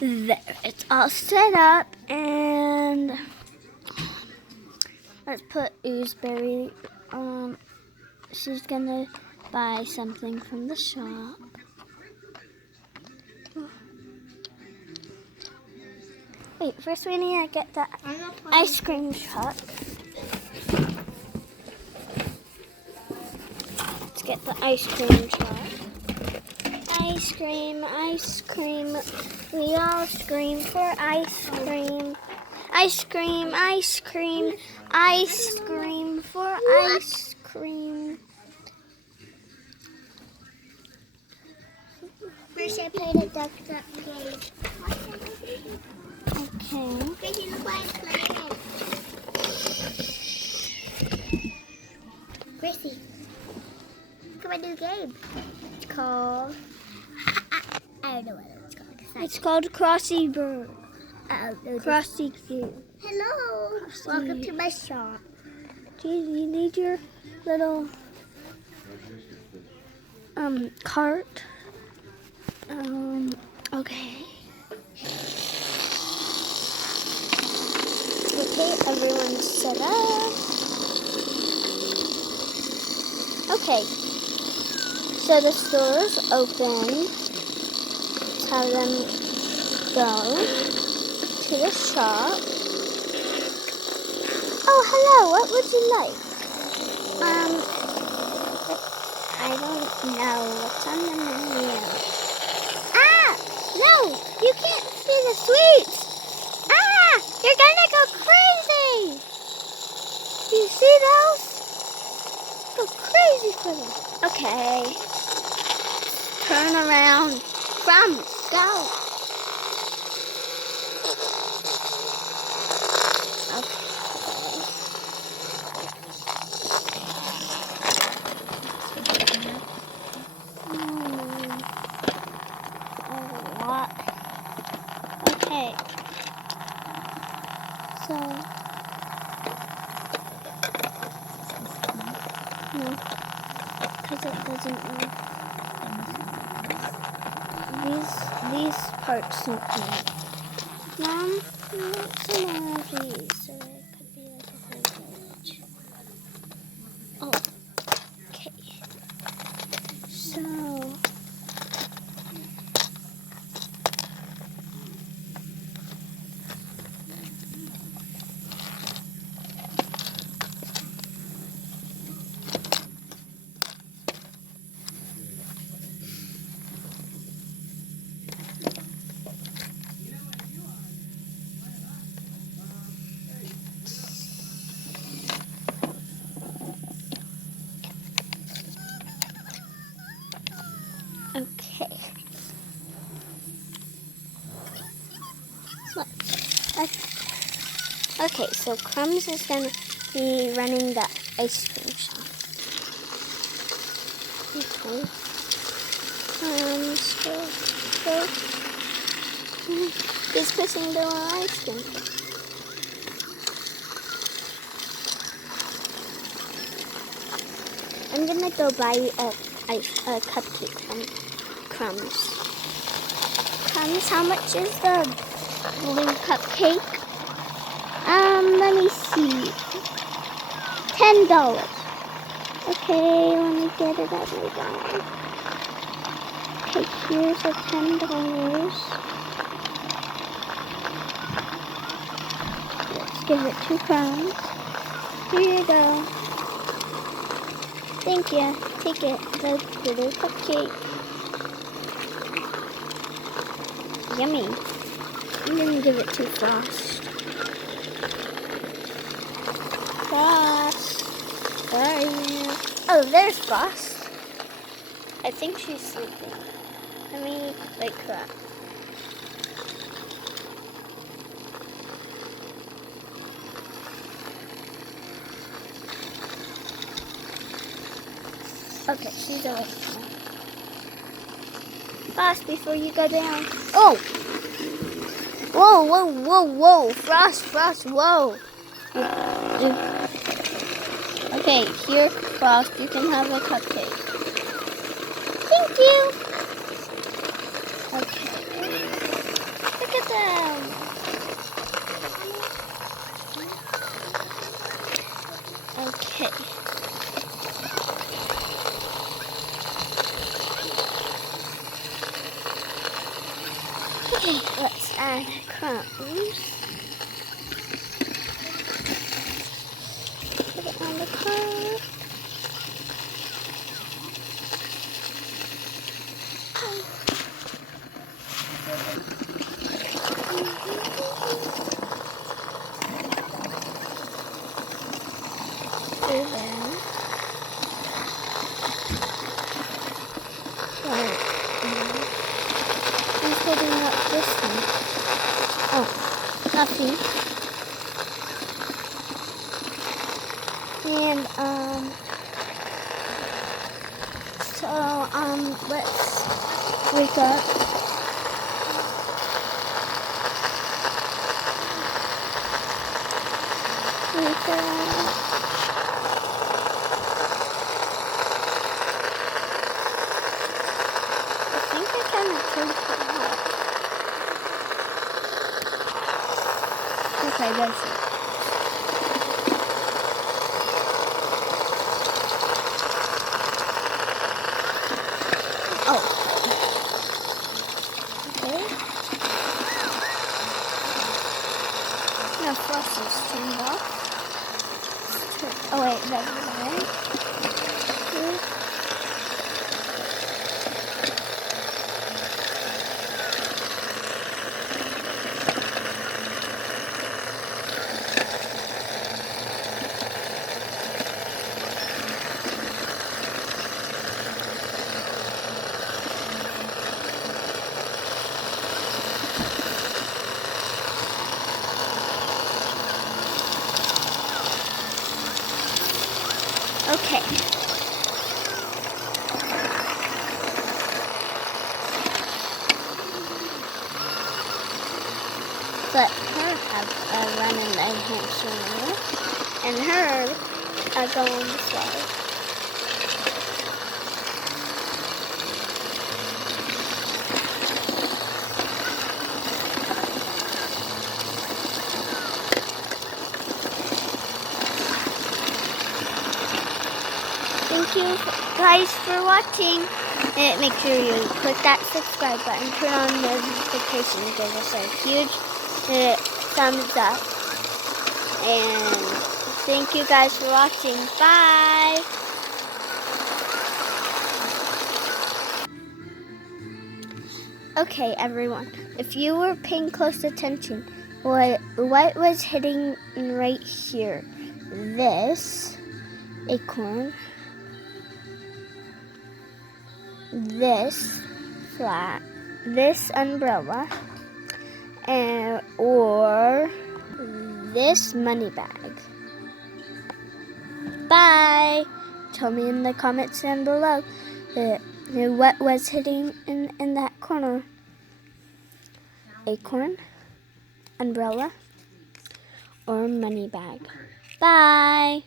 There, it's all set up, and let's put Ooseberry. She's gonna buy something from the shop. Wait, first we need to get the ice cream truck. Let's get the ice cream truck. Ice cream, ice cream. We all scream for ice cream. Ice cream, ice cream, ice cream for ice cream. First, I play the duck page. Okay. Gracie, look what I'm playing. Gracie, look at my new game. It's called. I don't know what it's called. It's called Crossy Bird. No, Crossy Q. hello. Welcome to my shop. Geez, you need your little cart. Okay. Okay, everyone's set up. Okay. So the store's open. Let's have them go to the shop. Oh, hello. What would you like? I don't know. What's on the menu? Ah! No! You can't see the sweets! Ah! You're gonna go crazy! Do you see those? Go crazy for them. Okay. Turn around. Crumbs, go! Okay. So, no, because it doesn't work. These parts don't work. Mom, we want some more of these, so it could be like a whole village. Oh, okay. So, okay. Look. Okay, so Crumbs is going to be running the ice cream shop. Okay. So, he's pushing the ice cream. I'm going to go buy a cupcake from Crumbs. Crumbs, how much is the blue cupcake? Let me see. $10. Okay, let me get it out of my bag. Okay, here's the $10. Let's give it 2 crowns. Here you go. Thank you. Take it. The blue cupcake. Yummy. I'm gonna give it to Frost. Frost, where are you? Oh, there's Frost. I think she's sleeping. Let me wake her up. Okay, she's awake now. Frost, before you go down. Oh! Whoa, whoa, whoa, whoa. Frost, whoa. Okay, here, Frost, you can have a cupcake. Thank you. Okay. Look at Okay, let's add crumbs. Put it on the car. Who's holding up this one? Oh, nothing. And let's wake up. Wake up. I think I kind of turned it hot. Okay, that's it. Oh. Okay. Now frost is turned off. Oh wait, that's right. Okay. Let her have a run in the hamster and her go on the slide. Thank you guys for watching. And make sure you click that subscribe button, turn on notifications, give us a huge thumbs up. And thank you guys for watching. Bye. Okay, everyone. If you were paying close attention, what was hitting right here? This acorn. This flat, this umbrella, or this money bag. Bye. Tell me in the comments down below what was hitting in that corner. Acorn, umbrella, or money bag. Bye.